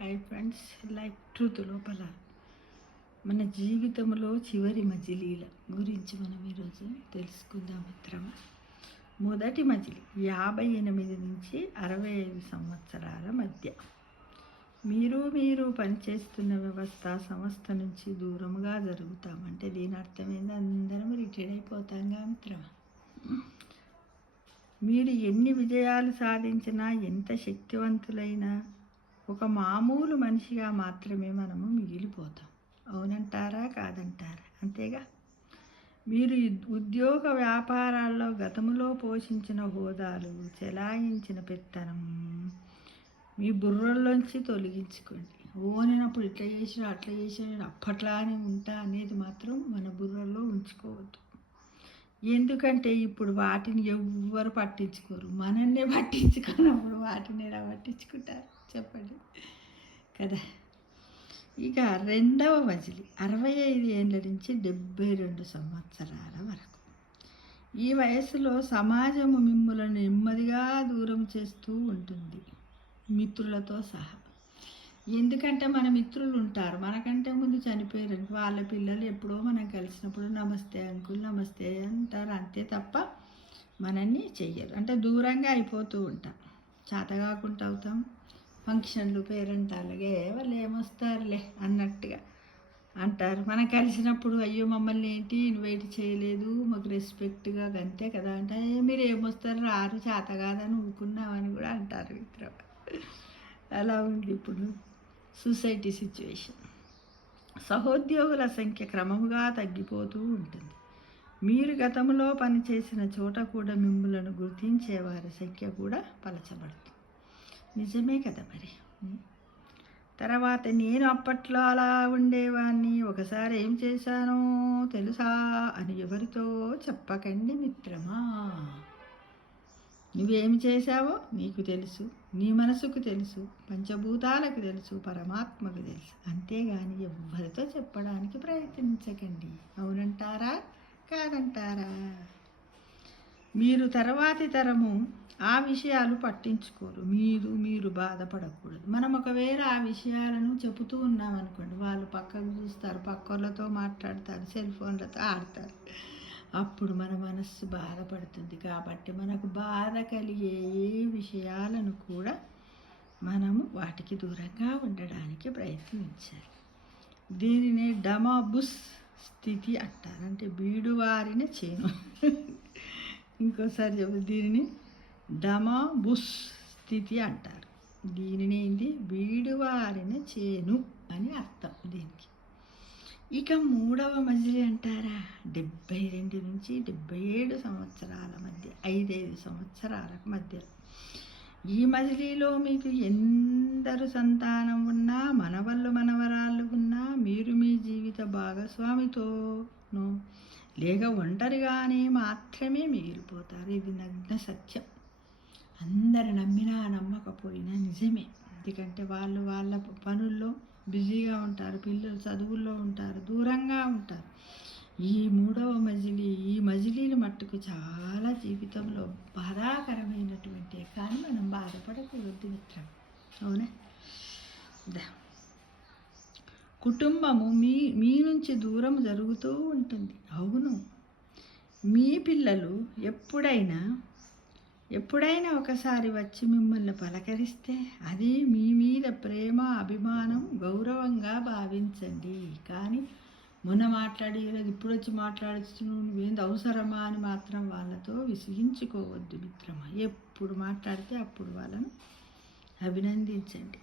Hi friends, like truth లోపల మన జీవితంలో చివరి మజిలీల గురించి మనం ఈరోజు తెలుసుకుందాం మిత్రమా. మొదటి మజిలీ 58 నుంచి 65 సంవత్సరాల మధ్య. మీరు పనిచేస్తున్న వ్యవస్థ సంస్థ నుంచి దూరంగా జరుగుతామంటే దీని అర్థమైంది అందరం రిటైర్డ్ అయిపోతాంగా మిత్రమా. మీరు ఎన్ని విజయాలు సాధించినా ఎంత శక్తివంతులైనా ఒక మామూలు మనిషిగా మాత్రమే మనము మిగిలిపోతాం. అవునంటారా కాదంటారా? అంతేగా. మీరు ఉద్యోగ వ్యాపారాల్లో గతంలో పోషించిన హోదాలు, చెలాయించిన పెత్తనం మీ బుర్రల్లోంచి తొలగించుకోండి. నేనప్పుడు ఇట్లా చేసిన అట్లా చేసిన నేను అప్పట్లానే ఉంటా అనేది మాత్రం మన బుర్రల్లో ఉంచుకోవద్దు. ఎందుకంటే ఇప్పుడు వాటిని ఎవ్వరు పట్టించుకోరు. మనన్నే పట్టించుకున్నప్పుడు వాటిని ఎలా పట్టించుకుంటారు చెప్పండి కదా. ఇక రెండవ మజిలీ 65 ఏళ్ళ నుంచి 72 సంవత్సరాల వరకు. ఈ వయసులో సమాజము మిమ్ములను నెమ్మదిగా దూరం చేస్తూ ఉంటుంది, మిత్రులతో సహా. ఎందుకంటే మన మిత్రులు ఉంటారు, మనకంటే ముందు చనిపోయారు. వాళ్ళ పిల్లలు ఎప్పుడో మనం కలిసినప్పుడు నమస్తే అంకుల్ నమస్తే అంటారు, అంతే తప్ప మనల్ని చెయ్యరు. అంటే దూరంగా అయిపోతూ ఉంటాం, చేతగాకుండా అవుతాం. ఫంక్షన్లు పేరెంటాలగే వాళ్ళు ఏమొస్తారులే అన్నట్టుగా అంటారు. మనం కలిసినప్పుడు అయ్యో మమ్మల్ని ఏంటి ఇన్వైట్ చేయలేదు, మాకు రెస్పెక్ట్గా అంతే కదా అంటే మీరు ఏమొస్తారు రారు చేత కాదని ఊరుకున్నామని కూడా అంటారు మిత్రం. అలా ఉంది ఇప్పుడు సొసైటీ సిచ్యువేషన్. సహోద్యోగుల సంఖ్య క్రమముగా తగ్గిపోతూ ఉంటుంది. మీరు గతంలో పనిచేసిన చోట కూడా మిమ్మల్ని గుర్తించే వారి సంఖ్య కూడా పలచబడుతుంది. నిజమే కదా మరి. తర్వాత నేను అప్పట్లో అలా ఉండేవాడిని, ఒకసారి ఏం చేశానో తెలుసా అని ఎవరితో చెప్పకండి మిత్రమా. నువ్వేమి చేశావో నీకు తెలుసు, నీ మనసుకు తెలుసు, పంచభూతాలకు తెలుసు, పరమాత్మకు తెలుసు. అంతేగాని ఎవ్వరితో చెప్పడానికి ప్రయత్నించకండి. అవునంటారా కాదంటారా? మీరు తర్వాతి తరము ఆ విషయాలు పట్టించుకోరు. మీరు బాధపడకూడదు. మనం ఒకవేళ ఆ విషయాలను చెబుతూ ఉన్నామనుకోండి, వాళ్ళు పక్కకు చూస్తారు, పక్కలతో మాట్లాడతారు, సెల్ ఫోన్లతో ఆడతారు. అప్పుడు మన మనస్సు బాధపడుతుంది. కాబట్టి మనకు బాధ కలిగే ఏ విషయాలను కూడా మనము వాటికి దూరంగా ఉండడానికి ప్రయత్నించాలి. దీనిని డమాబుస్ స్థితి అంటారు, అంటే బీడువారిన చేను. ఇంకోసారి చెప్పు, దీనిని డమాబుస్ స్థితి అంటారు. దీనిని బీడువారిన చేను అని అర్థం దీనికి. ఇక మూడవ మజిలీ అంటారా, 72 నుంచి 77 సంవత్సరాల మధ్య, 5 సంవత్సరాల మధ్య. ఈ మజిలీలో మీకు ఎందరు సంతానం ఉన్నా, మనవరాళ్ళు ఉన్నా, మీరు మీ జీవిత భాగస్వామితోనో లేక ఒంటరిగానే మాత్రమే మిగిలిపోతారు. ఇది నగ్న సత్యం. అందరు నమ్మినా నమ్మకపోయినా నిజమే. ఎందుకంటే వాళ్ళు వాళ్ళ పనుల్లో బిజీగా ఉంటారు, పిల్లలు చదువుల్లో ఉంటారు, దూరంగా ఉంటారు. ఈ మూడవ మజిలీ, ఈ మజిలీలు మట్టుకు చాలా జీవితంలో బాధాకరమైనటువంటి, కానీ మనం బాధపడకూడదు మిత్రం. అవునా? కుటుంబము మీ నుంచి దూరం జరుగుతూ ఉంటుంది. అవును, మీ పిల్లలు ఎప్పుడైనా ఒకసారి వచ్చి మిమ్మల్ని పలకరిస్తే అది మీ మీద ప్రేమ, అభిమానం, గౌరవంగా భావించండి. కానీ మొన్న మాట్లాడేది ఇప్పుడు వచ్చి మాట్లాడుతున్నావు, నువ్వేంది అవసరమా అని మాత్రం వాళ్ళతో విసిగించుకోవద్దు మిత్రమా. ఎప్పుడు మాట్లాడితే అప్పుడు వాళ్ళను అభినందించండి.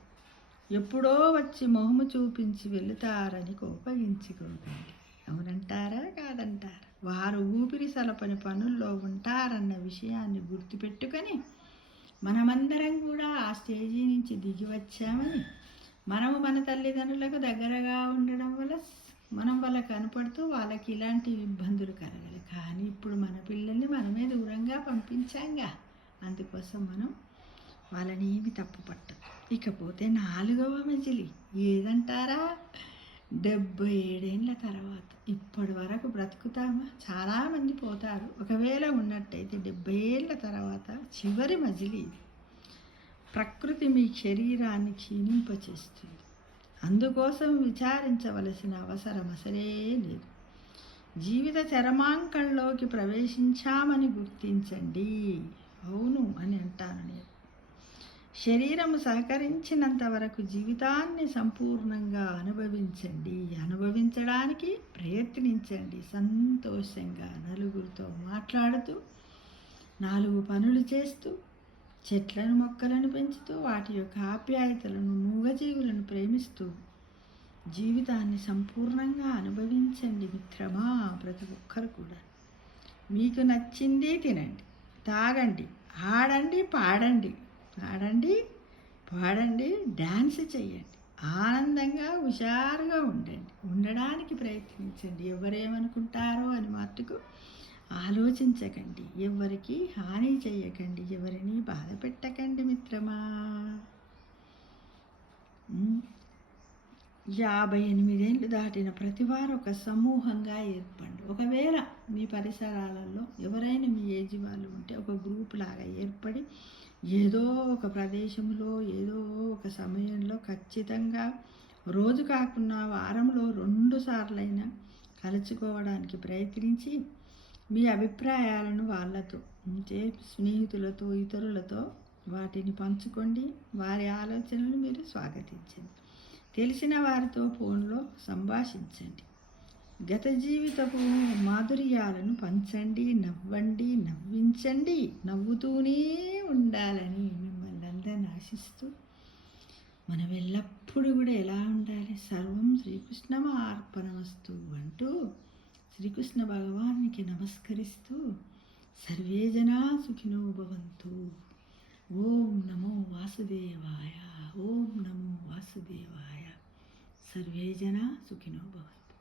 ఎప్పుడో వచ్చి మొహము చూపించి వెళుతారని కోపగించుకోకండి. అవునంటారా కాదంటారా? వారు ఊపిరి సలపని పనుల్లో ఉంటారన్న విషయాన్ని గుర్తుపెట్టుకొని మనమందరం కూడా ఆ స్టేజీ నుంచి దిగి వచ్చామని, మనము మన తల్లిదండ్రులకు దగ్గరగా ఉండడం వల్ల మనం వాళ్ళకి కనపడుతూ వాళ్ళకి ఇలాంటి ఇబ్బందులు కలగాలి. కానీ ఇప్పుడు మన పిల్లల్ని మనమే దూరంగా పంపించాంగా, అందుకోసం మనం వాళ్ళని ఏమి తప్పు పట్టదు. ఇకపోతే 4వ మజిలీ ఏదంటారా, 77 ఏళ్ళ తర్వాత. ఇప్పటి వరకు బ్రతుకుతామా? చాలామంది పోతారు. ఒకవేళ ఉన్నట్టయితే 70 ఏళ్ళ తర్వాత చివరి మజిలీ. ప్రకృతి మీ శరీరాన్ని క్షీణింపచేస్తుంది. అందుకోసం విచారించవలసిన అవసరం అసలే లేదు. జీవిత చరమాంకంలోకి ప్రవేశించామని గుర్తించండి. అవును అని అంటాను నేను. శరీరము సహకరించినంత వరకు జీవితాన్ని సంపూర్ణంగా అనుభవించండి. అనుభవించడానికి ప్రయత్నించండి. సంతోషంగా నలుగురితో మాట్లాడుతూ, 4 పనులు చేస్తూ, చెట్లను మొక్కలను పెంచుతూ, వాటి యొక్క ఆప్యాయతలను, మూగజీవులను ప్రేమిస్తూ జీవితాన్ని సంపూర్ణంగా అనుభవించండి మిత్రమా. ప్రతి ఒక్కరు కూడా మీకు నచ్చింది తినండి, తాగండి, ఆడండి, పాడండి, డ్యాన్స్ చేయండి, ఆనందంగా హుషారుగా ఉండండి, ఉండడానికి ప్రయత్నించండి. ఎవరేమనుకుంటారో అని మట్టుకు ఆలోచించకండి. ఎవరికి హాని చేయకండి, ఎవరిని బాధ పెట్టకండి మిత్రమా. 58 ఏళ్ళు దాటిన ప్రతివారు ఒక సమూహంగా ఏర్పడండి. ఒకవేళ మీ పరిసరాలలో ఎవరైనా మీ ఏజ్ వాళ్ళు ఉంటే ఒక గ్రూప్ లాగా ఏర్పడి ఏదో ఒక ప్రదేశంలో ఏదో ఒక సమయంలో ఖచ్చితంగా రోజు కాకుండా వారంలో 2 సార్లైనా కలుసుకోవడానికి ప్రయత్నించి మీ అభిప్రాయాలను వాళ్ళతో అంటే స్నేహితులతో, ఇతరులతో వాటిని పంచుకోండి. వారి ఆలోచనలు మీరు స్వాగతించండి. తెలిసిన వారితో ఫోన్లో సంభాషించండి. గత జీవితపు మాధుర్యాలను పంచండి. నవ్వండి, నవ్వించండి. నవ్వుతూనే ఉండాలని మిమ్మల్ని అందరిని ఆశిస్తూ మనం ఎల్లప్పుడూ కూడా ఎలా ఉండాలి? సర్వం శ్రీకృష్ణార్పణమస్తు అంటూ శ్రీకృష్ణ భగవానికి నమస్కరిస్తూ సర్వే జనా సుఖినో భవంతు. ఓం నమో వాసుదేవాయ. ఓం నమో వాసుదేవాయ. సర్వే జనా సుఖినో భవంతు.